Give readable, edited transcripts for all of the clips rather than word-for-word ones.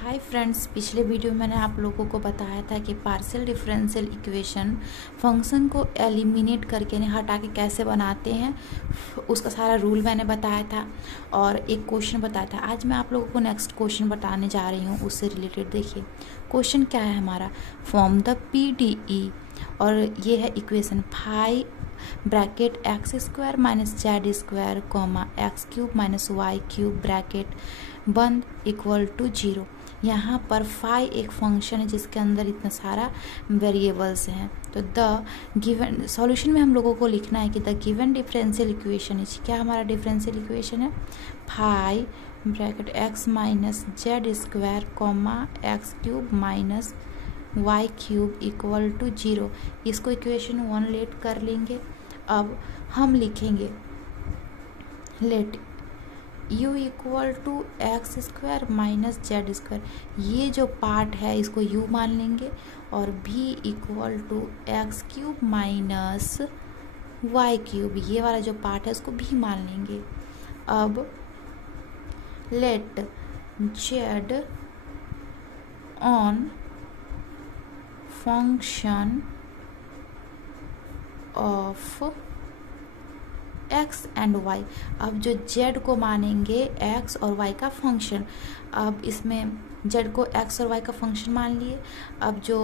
Hi friends, पिछले video में मैंने आप लोगों को बताया था कि पार्शियल डिफरेंशियल इक्वेशन फंक्शन को एलिमिनेट करके हटा के कैसे बनाते हैं, उसका सारा रूल मैंने बताया था और एक क्वेश्चन बताया था। आज मैं आप लोगों को नेक्स्ट क्वेश्चन बताने जा रही हूँ, उससे रिलेटेड। देखिए क्वेश्चन क्या है हमारा, फॉर्म द PDE और ये है equation phi bracket x square minus z square comma x cube minus y cube bracket बंद इक्वल टू 0। यहाँ पर फाई एक फंक्शन है जिसके अंदर इतना सारा वेरिएबल्स हैं। तो द गिवन सॉल्यूशन में हम लोगों को लिखना है कि the given differential equation is, क्या हमारा डिफरेंशियल इक्वेशन है, phi bracket x minus z square comma x cube minus y cube equal to 0। इसको इक्वेशन 1 लेट कर लेंगे। अब हम लिखेंगे let u equal to x square minus z square, ये जो पार्ट है इसको u मान लेंगे, और v equal to x cube minus y cube, ये वाला जो पार्ट है उसको v मान लेंगे। अब let z on function of x and y. अब जो z को मानेंगे x और y का फंक्शन, अब इसमें z को x और y का फंक्शन मान लिए। अब जो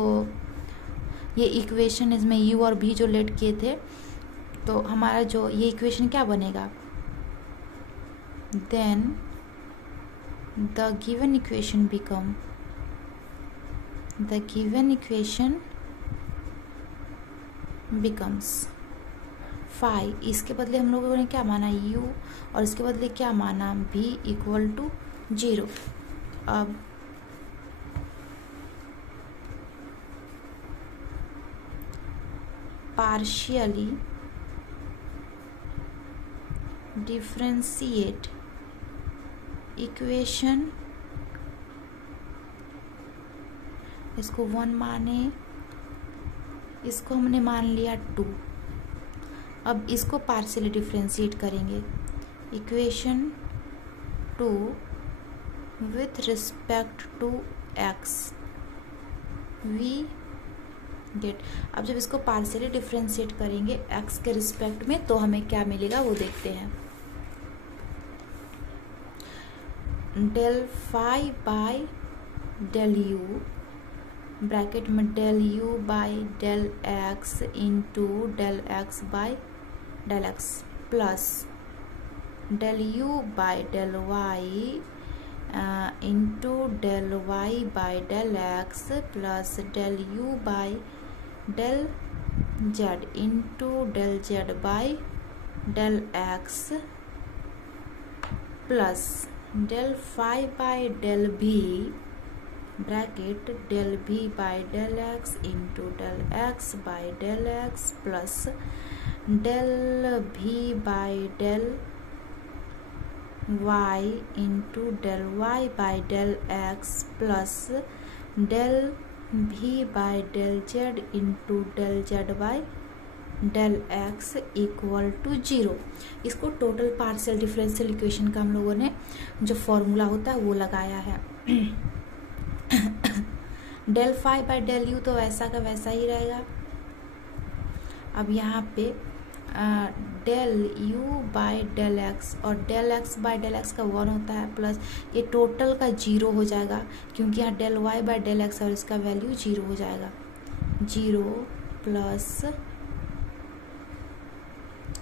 ये इक्वेशन इसमें u और v जो लेट किए थे, तो हमारा जो ये इक्वेशन क्या बनेगा, then the given equation become, the given equation becomes phi, इसके बदले हम लोगों ने क्या माना u, और इसके बदले क्या माना v इक्वल टू 0। अब पार्शियली डिफरेंशिएट इक्वेशन, इसको 1 माने, इसको हमने मान लिया 2। अब इसको पार्शियली डिफरेंशिएट करेंगे, equation 2 with respect to x we get. अब जब इसको पार्शियली डिफरेंशिएट करेंगे x के रिस्पेक्ट में, तो हमें क्या मिलेगा वो देखते हैं। Del phi by del u bracket में del u by del x into del x by del x plus del u by del y into del y by del x plus del u by del z into del z by del x plus del phi by del v bracket del v by del x into del x by del x plus del v by del y into del y by del x plus del v by del z into del z by del x equal to 0। इसको total partial differential equation का हम लोगों ने जो formula होता है वो लगाया है। Del phi by del u तो वैसा का वैसा ही रहेगा। अब यहाँ पे del u by del x, और del x by del x का 1 होता है, प्लस ये टोटल का 0 हो जाएगा, क्योंकि यहाँ del y by del x और इसका वैल्यू 0 हो जाएगा। 0 plus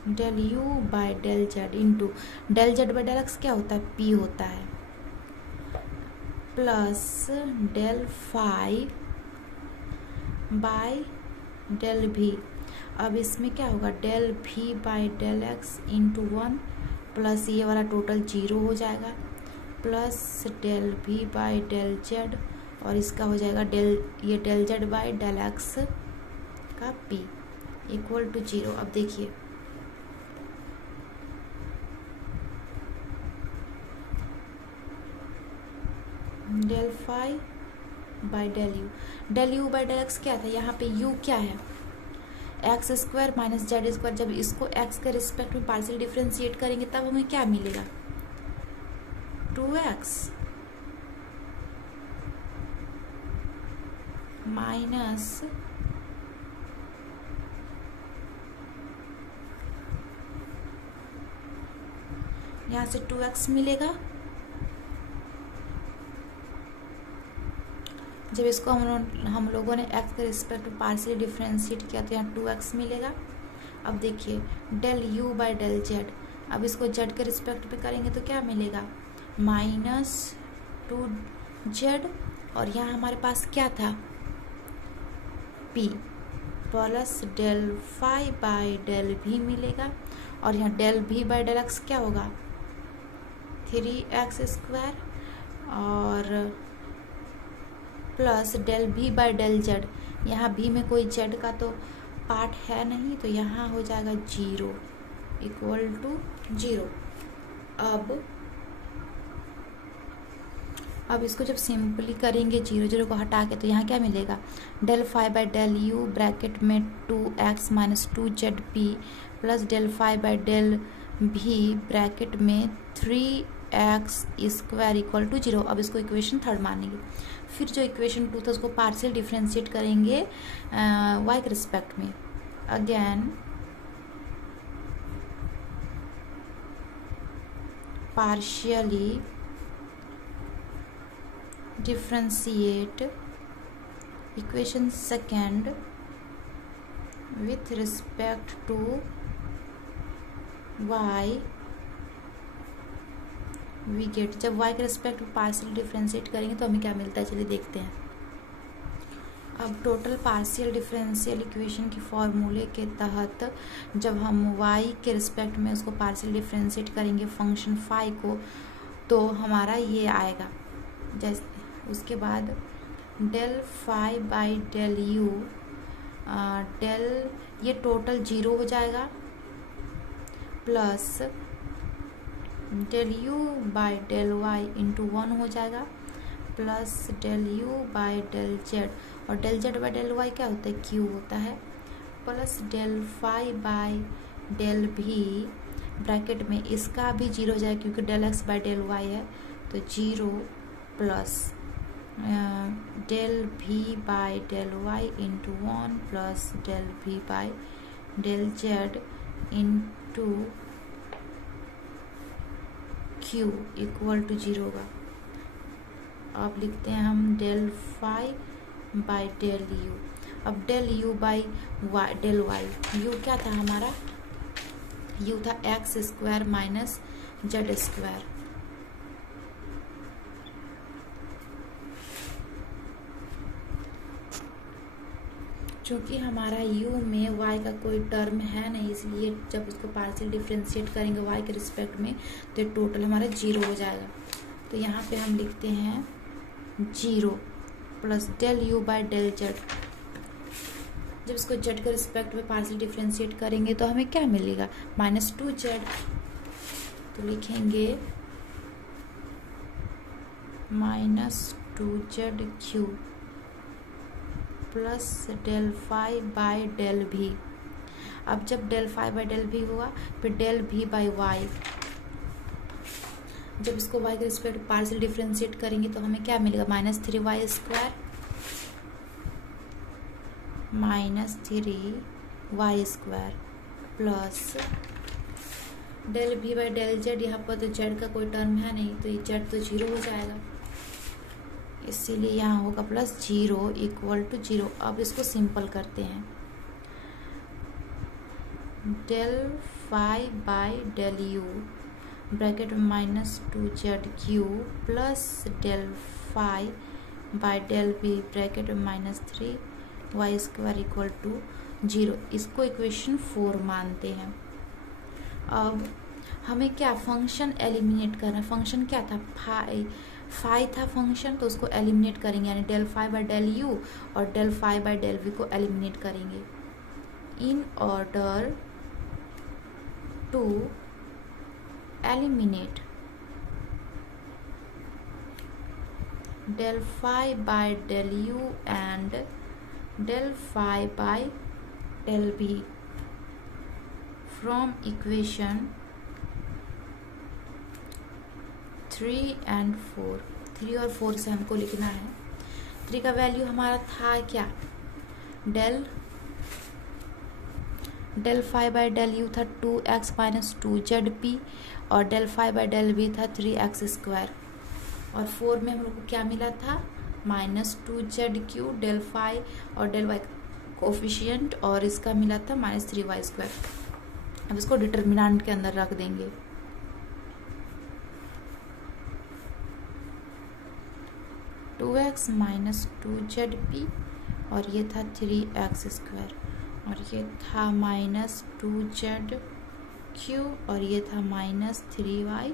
del u by del z into del z by del x क्या होता है, p होता है, plus del phi by del v. अब इसमें क्या होगा, del v by del x into 1 plus ये वाला टोटल 0 हो जाएगा, plus del v by del z, और इसका हो जाएगा ये del z by del x का p इक्वल टू 0। अब देखिए del phi by del u by del x क्या था, यहाँ पे u क्या है, x square minus z square. जब इसको x के रिस्पेक्ट में पार्शियल डिफरेंशिएट करेंगे तब हमें क्या मिलेगा, 2x माइनस यहाँ से 2x मिलेगा। जब इसको हम लोगों ने x के रिस्पेक्ट में पार्शियली डिफरेंशिएट किया तो यहाँ 2x मिलेगा। अब देखिए del u by del z, अब इसको z के रिस्पेक्ट पे करेंगे तो क्या मिलेगा, -2z, और यहाँ हमारे पास क्या था, p plus del phi by del v मिलेगा। और यहाँ del v by del x क्या होगा, 3x², और plus del v by del z, यहाँ v में कोई z का तो पार्ट है नहीं, तो यहाँ हो जाएगा 0 इक्वल टू 0। अब इसको जब सिंपली करेंगे 0 0 को हटा के, तो यहाँ क्या मिलेगा, del phi by del u bracket में 2x minus 2zp plus del phi by del v bracket में 3x² इक्वल टू 0। अब इसको इक्वेशन 3 मानेंगे। फिर जो इक्वेशन 2 था उसको पार्शियल डिफरेंशिएट करेंगे y के रिस्पेक्ट में। Again partially differentiate equation second with respect to y, we get, जब y के रिस्पेक्ट में पार्शियल डिफरेंशिएट करेंगे तो हमें क्या मिलता है, चलिए देखते हैं। अब टोटल पार्शियल डिफरेंशियल इक्वेशन की फॉर्मूले के तहत जब हम y के रिस्पेक्ट में उसको पार्शियल डिफरेंशिएट करेंगे फंक्शन फाई को, तो हमारा ये आएगा। जैसे उसके बाद del phi by del u, del ये टोटल 0 हो जाएगा, plus del u by del y into 1 हो जाएगा, plus del u by del z, और del z by del y क्या होता है, q होता है, plus del phi by del v bracket में इसका भी 0 हो जाएगा क्योंकि del x by del y है, तो 0 plus del v by del y into 1 plus del v by del z into q equal to 0 होगा। अब लिखते हैं हम del phi by del u। अब del u by del y, u क्या था हमारा, u था x² माइनस z²। चूँकि हमारा u में y का कोई टर्म है नहीं, इसलिए जब उसको पार्शियल डिफरेंशिएट करेंगे y के रिस्पेक्ट में तो ये टोटल हमारा 0 हो जाएगा। तो यहाँ पे हम लिखते हैं 0 plus del u by del z। जब इसको z के रिस्पेक्ट में पार्शियल डिफरेंशिएट करेंगे तो हमें क्या मिलेगा, -2z। तो लिखेंगे -2z³ plus del phi by del v। अब जब del phi by del v हुआ, फिर डेल v बाई y, जब इसको y के रिस्पेक्ट पार्शियल डिफरेंशिएट करेंगे तो हमें क्या मिलेगा, -3y² minus 3y² plus del v by del z, यहाँ पर तो z का कोई टर्म है नहीं तो ये z तो 0 हो जाएगा, इसीलिए यहाँ होगा प्लस 0 इक्वल टू 0। अब इसको सिंपल करते हैं, del phi by del u bracket में -2z³ plus del phi by del v bracket में -3y² इक्वल टू 0। इसको इक्वेशन 4 मानते हैं। अब हमें क्या फंक्शन एलिमिनेट करना है, फंक्शन क्या था, फाई था फंक्शन, तो उसको एलिमिनेट करेंगे, यानी del phi by del u और del phi by del v को एलिमिनेट करेंगे in order to eliminate del phi by del u and del phi by del v from equation 3 and 4। 3 और 4 से हमको लिखना है, 3 का वैल्यू हमारा था क्या, del phi by del u था 2x माइनस 2zp और del phi by del v था 3x²। और 4 में हम लोग को क्या मिला था, -2zq डेल फाई और डेल वाई कोफिशिएंट, और इसका मिला था -3y²। अब इसको डिटर्मिनेंट के अंदर रख देंगे। टू एक्स माइनस 2zp और ये था 3x² और ये था -2zq और ये था -3y²।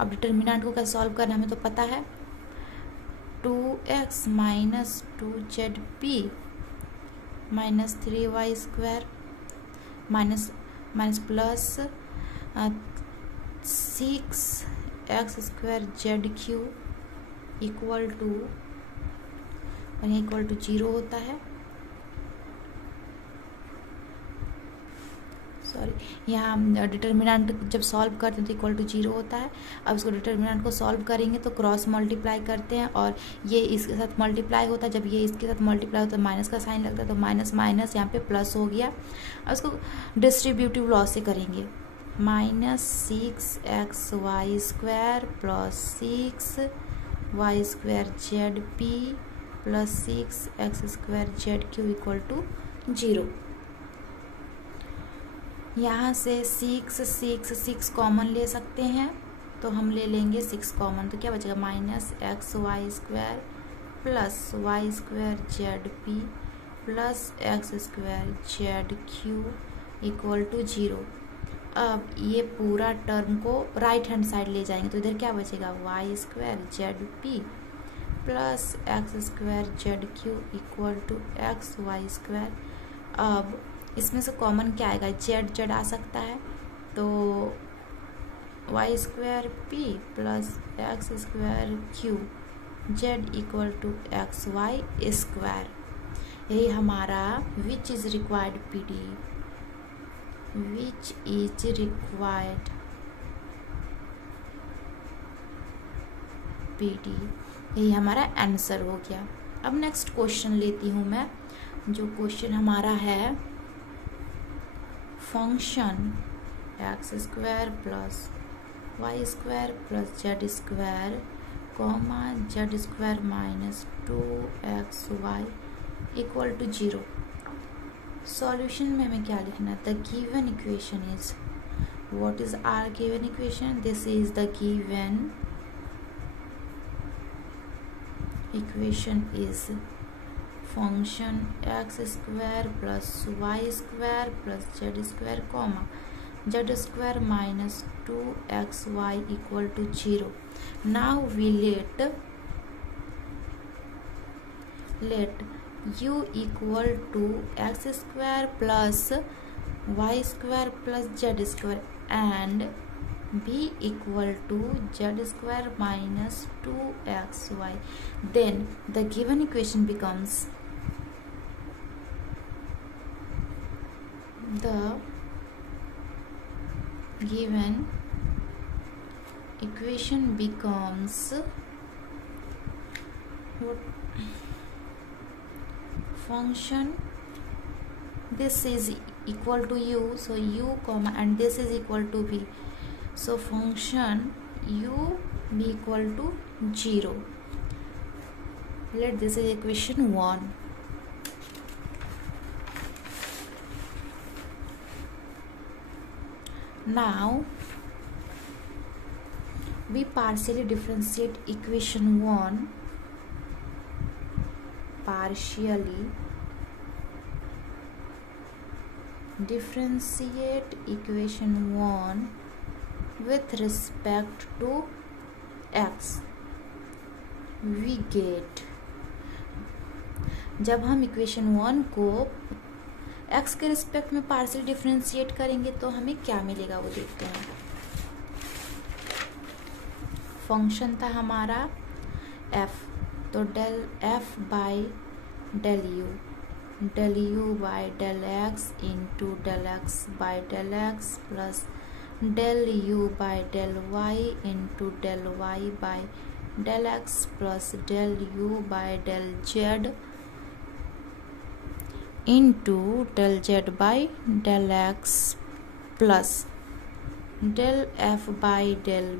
अब डिटर्मिनेंट को कैसे सॉल्व करना हमें तो पता है, 2x minus 2zp minus 3y² minus plus 6x² equal to, और यहाँ इक्वल टू 0 होता है, सॉरी यहाँ हम डिटर्मिनेंट जब सॉल्व करते हैं तो इक्वल टू 0 होता है। अब इसको डिटर्मिनेंट को सॉल्व करेंगे तो क्रॉस मल्टीप्लाई करते हैं और ये इसके साथ मल्टीप्लाई होता है, जब ये इसके साथ मल्टीप्लाई होता है माइनस का साइन लगता है, तो माइनस माइनस यहाँ पे प्लस हो गया। अब इसको डिस्ट्रीब्यूटिव लॉ से करेंगे, -6xy² plus 6y²zp plus 6x²zq equal to 0। यहाँ से 6 कॉमन ले सकते हैं तो हम ले लेंगे 6 कॉमन, तो क्या बचेगा, -xy² plus y²zp plus x²zq equal to 0। अब ये पूरा टर्म को राइट हैंड साइड ले जाएंगे तो इधर क्या बचेगा, y²zp plus x²zq equal to xy²। अब इसमें से कॉमन क्या आएगा, जेड आ सकता है, तो y²p plus x²q Z equal to xy²। यही हमारा which is required PD, which is required PD, यही हमारा आंसर हो गया। अब नेक्स्ट क्वेश्चन लेती हूँ मैं, जो क्वेश्चन हमारा है function x² plus y² plus z² comma z² minus 2xy equal to 0। Solution में हमें क्या लिखना है, the given equation is, what is our given equation, this is the given equation is function x² plus y² plus z² comma z² minus 2xy equal to 0। Now we let u equal to x² plus y² plus z² and b equal to z² minus 2xy. Then the given equation becomes, the given equation becomes what, function this is equal to u, so u comma and this is equal to v, so function u be equal to 0. Let this is equation 1. Now we partially differentiate equation 1, partially differentiate equation 1 with respect to x. We get, जब हम equation 1 को x के respect में partial differentiate करेंगे तो हमें क्या मिलेगा वो देखते हैं। फंक्शन था हमारा f, तो del f by del u by del x into del x by del x plus del u by del y into del y by del x plus del u by del z into del z by del x plus del f by del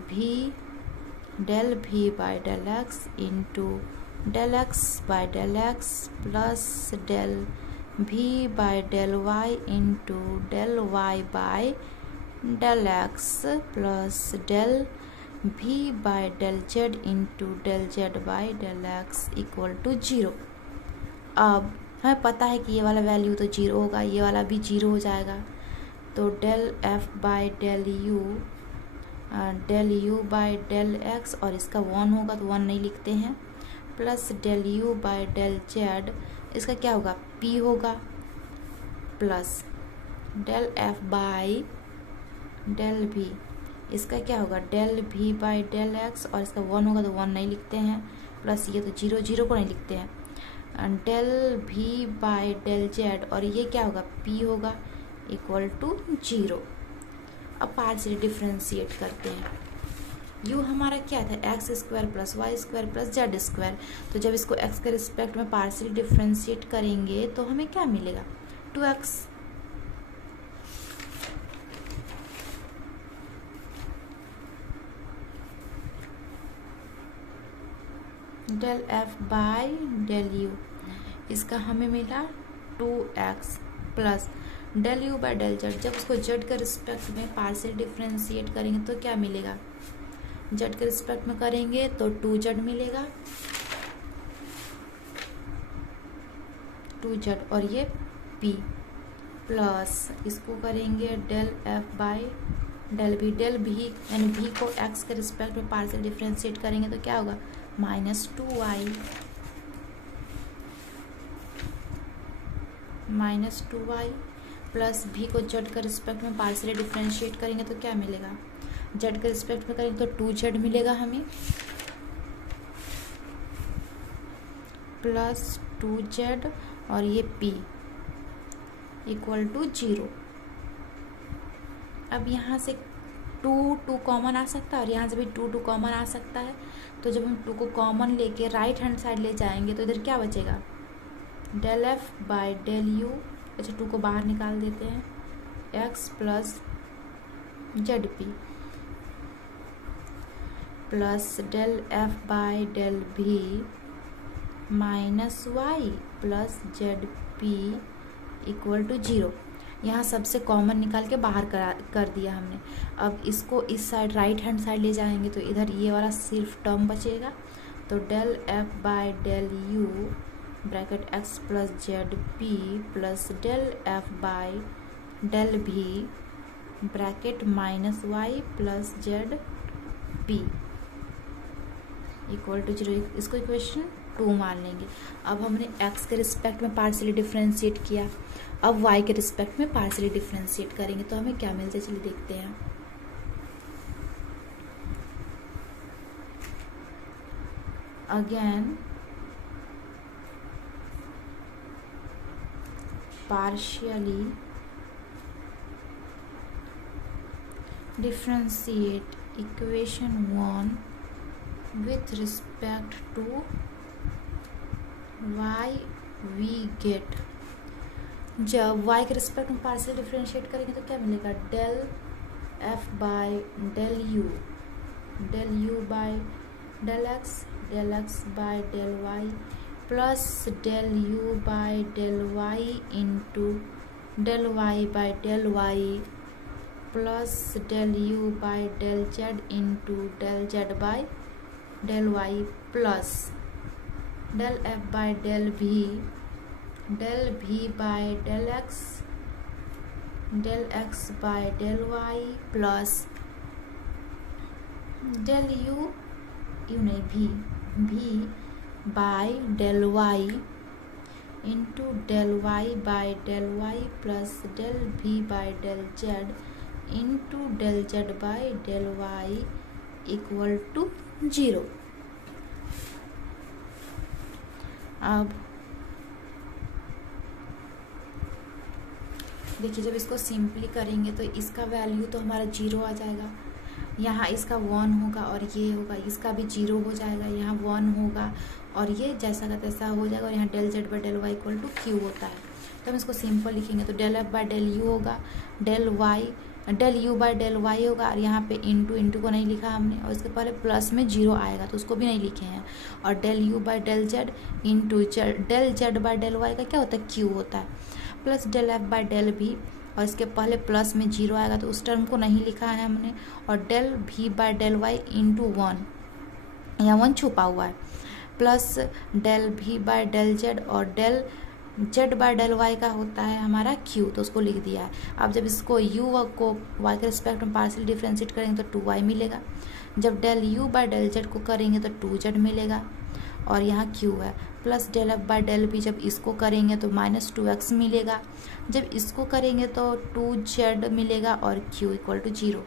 v by del x into del x by del x plus del v by del y into del y by del x plus del v by del z into del z by del x equal to 0। अब हमें पता है कि ये वाला value तो 0 होगा, ये वाला भी 0 हो जाएगा। तो del f by del u by del x, और इसका 1 होगा तो 1 नहीं लिखते हैं, plus del u by del z, इसका क्या होगा p होगा, plus del f by del v, इसका क्या होगा del v by del x, और इसका 1 होगा तो 1 नहीं लिखते हैं, प्लस ये तो 0 0 को नहीं लिखते हैं, del v by del z, और ये क्या होगा p होगा इक्वल टू 0। अब पार्शियली डिफ्रेंशिएट करते हैं। u हमारा क्या था x square plus y square plus z square, तो जब इसको x के रिस्पेक्ट में पार्शियली डिफ्रेंशिएट करेंगे तो हमें क्या मिलेगा 2x। Del f by del u, इसका हमें मिला 2x plus del u by del z, जब उसको जेड के रिस्पेक्ट में पार्शियल डिफ्रेंशिएट करेंगे तो क्या मिलेगा, जेड के रिस्पेक्ट में करेंगे तो 2z मिलेगा, 2z, और ये p प्लस इसको करेंगे डेल एफ बाय डेल भी यानी भी को x के रिस्पेक्ट में पार्शियल डिफ्रेंशिएट करेंगे तो क्या होगा -2y प्लस भी को जेड के रिस्पेक्ट में पार्शियली डिफ्रेंशिएट करेंगे तो क्या मिलेगा, जेड के रिस्पेक्ट में करेंगे तो 2z मिलेगा हमें, प्लस 2z, और ये p इक्वल टू 0। अब यहाँ से 2 कॉमन आ सकता है और यहाँ से भी 2 कॉमन आ सकता है, तो जब हम 2 को कॉमन लेके राइट हैंड साइड ले जाएंगे तो इधर क्या बचेगा del f by del u, अच्छा 2 को बाहर निकाल देते हैं, x plus z p plus del f by del v minus y plus z p equal to 0। यहाँ सबसे कॉमन निकाल के बाहर कर दिया हमने। अब इसको इस साइड राइट हैंड साइड ले जाएंगे तो इधर ये वाला सिर्फ टर्म बचेगा, तो del f by del u bracket x plus z p plus del f by del v bracket minus y plus z p equal to 0। इसको इक्वेशन 2 मान लेंगे। अब हमने x के रिस्पेक्ट में पार्शियली डिफ्रेंशिएट किया, अब y के रिस्पेक्ट में पार्शियली डिफ्रेंशिएट करेंगे तो हमें क्या मिलता है, चलिए देखते हैं। Again partially differentiate equation 1 with respect to y we get। जब y के रिस्पेक्ट में पार्शियल डिफरेंशिएट करेंगे तो क्या मिलेगा del f by del u by del x by del y plus del u by del y into del y by del y plus del u by del z into del z by del y plus del f by del v by del x by del y plus del u नहीं v by del y into del y by del y plus del v by del z into del z by del y equal to 0। अब देखिए जब इसको simply करेंगे तो इसका value तो हमारा 0 आ जाएगा, यहाँ इसका 1 होगा और ये होगा, इसका भी 0 हो जाएगा, यहाँ 1 होगा और ये जैसा का तैसा हो जाएगा। और यहाँ del z by del y equal to q होता है। तो हम इसको सिंपल लिखेंगे तो del f by del u होगा, del u by del y होगा। और यहाँ पे इंटू को नहीं लिखा हमने, और इसके पहले प्लस में 0 आएगा तो उसको भी नहीं लिखे हैं। और del u by del z into del z by del y का क्या होता है, क्यू होता है, plus del f by del v, और इसके पहले प्लस में 0 आएगा तो उस टर्म को नहीं लिखा है हमने। और del v by del y into 1, यहाँ 1 छुपा हुआ है, plus del v by del z, और del z by del y का होता है हमारा क्यू, तो उसको लिख दिया है। अब जब इसको यू को वाई के रिस्पेक्ट में पार्शियल डिफ्रेंशिएट करेंगे तो 2y मिलेगा। जब del u by del z को करेंगे तो 2z मिलेगा, और यहाँ क्यू है, plus del f by del v, जब इसको करेंगे तो -2x मिलेगा, जब इसको करेंगे तो 2z मिलेगा, और q इक्वल टू 0।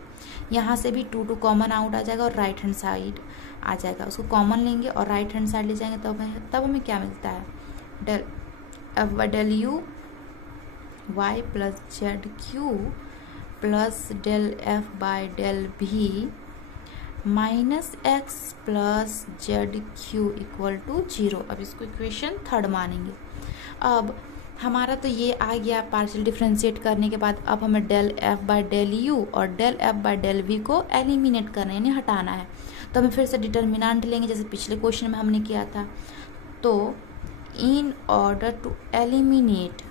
यहाँ से भी 2 कॉमन आउट आ जाएगा और राइट हैंड साइड आ जाएगा, उसको कॉमन लेंगे और राइट हैंड साइड ले जाएंगे तब हमें क्या मिलता है, del f by del u y plus z q plus del f by del v -x plus z q equal to 0। अब इसको इक्वेशन 3 मानेंगे। अब हमारा तो ये आ गया पार्शियल डिफ्रेंशिएट करने के बाद। अब हमें del f by del u और del f by del v को एलिमिनेट करना यानी हटाना है। तो हमें फिर से डिटर्मिनेंट लेंगे जैसे पिछले क्वेश्चन में हमने किया था। तो in order to eliminate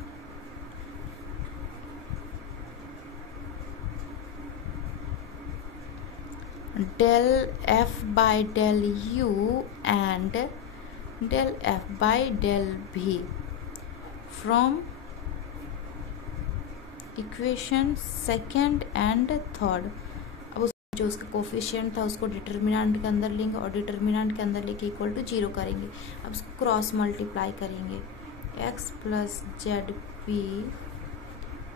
del f by del u and del f by del v from equation second and third. अब जो उसका कोफिशिएंट था उसको डिटर्मिनेंट के अंदर लेंगे और डिटर्मिनेंट के अंदर लेके इक्वल टू 0 करेंगे। अब उसको क्रॉस मल्टीप्लाई करेंगे, x प्लस जेड पी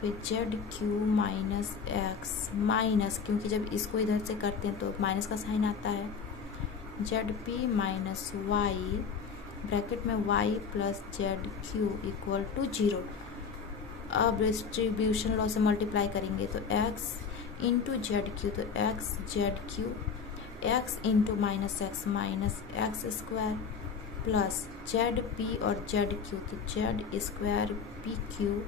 पे Z q minus x minus, क्योंकि जब इसको इधर से करते हैं तो माइनस का साइन आता है, z p minus y bracket में y plus z q equal to 0। अब डिस्ट्रीब्यूशन लॉ से मल्टीप्लाई करेंगे तो x इंटू जेड क्यू, तो x z q, x into minus x square plus z p और जेड क्यू, तो z square p q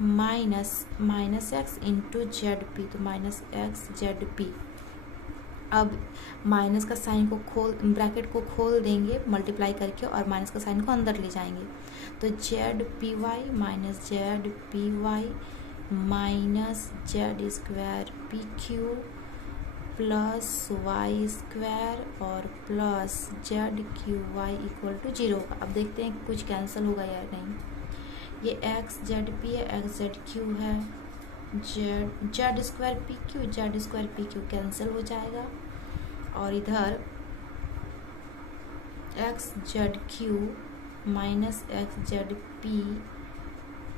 minus x into z p, तो minus x z p. अब minus का sign को bracket को खोल देंगे मल्टीप्लाई करके और माइनस का साइन को अंदर ले जाएंगे, तो z p y minus z p y minus z square p q plus y square और plus z q y equal to 0। अब देखते हैं कुछ कैंसिल होगा या नहीं। ये एक्स जेड पी है, एक्स जेड क्यू है, z square p q cancel हो जाएगा, और इधर x z q minus x z p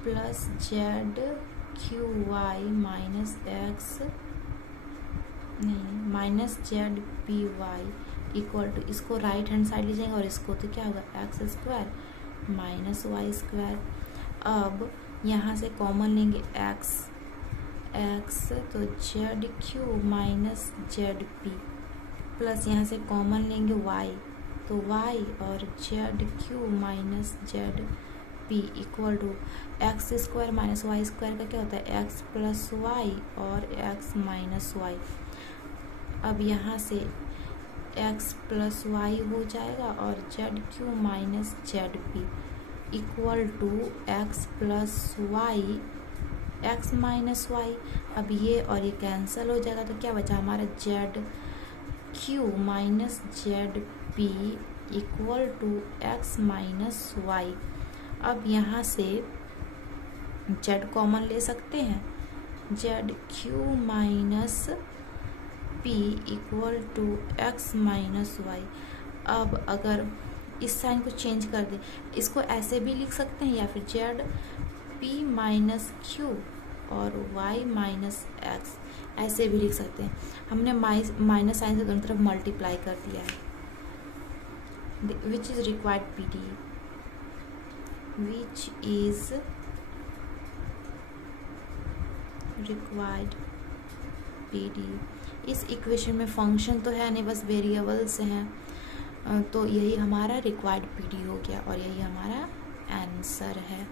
plus z q y minus z p y equal to, इसको राइट हैंड साइड ले जाएंगे और इसको तो क्या होगा, x square minus y square. अब यहाँ से कॉमन लेंगे x तो z q minus z p plus यहाँ से कॉमन लेंगे y, तो y और z q minus z p equal to x square minus y square का क्या होता है, x प्लस वाई और x माइनस वाई। अब यहाँ से x प्लस वाई हो जाएगा और z q minus z p equal to x plus y x minus y. अब ये और ये कैंसिल हो जाएगा, तो क्या बचा हमारा z q minus z p equal to x minus y. अब यहाँ से जेड कॉमन ले सकते हैं, z q minus p equal to x minus y. अब अगर इस साइन को चेंज कर दे, इसको ऐसे भी लिख सकते हैं या फिर जेड पी माइनस क्यू और वाई माइनस एक्स ऐसे भी लिख सकते हैं। हमने माइनस साइन से दोनों तरफ मल्टीप्लाई कर दिया है, विच is required PD, which is required PD. इस इक्वेशन में फंक्शन तो है नहीं, बस वेरिएबल्स हैं। तो यही हमारा रिक्वायर्ड पीडी हो गया और यही हमारा आंसर है।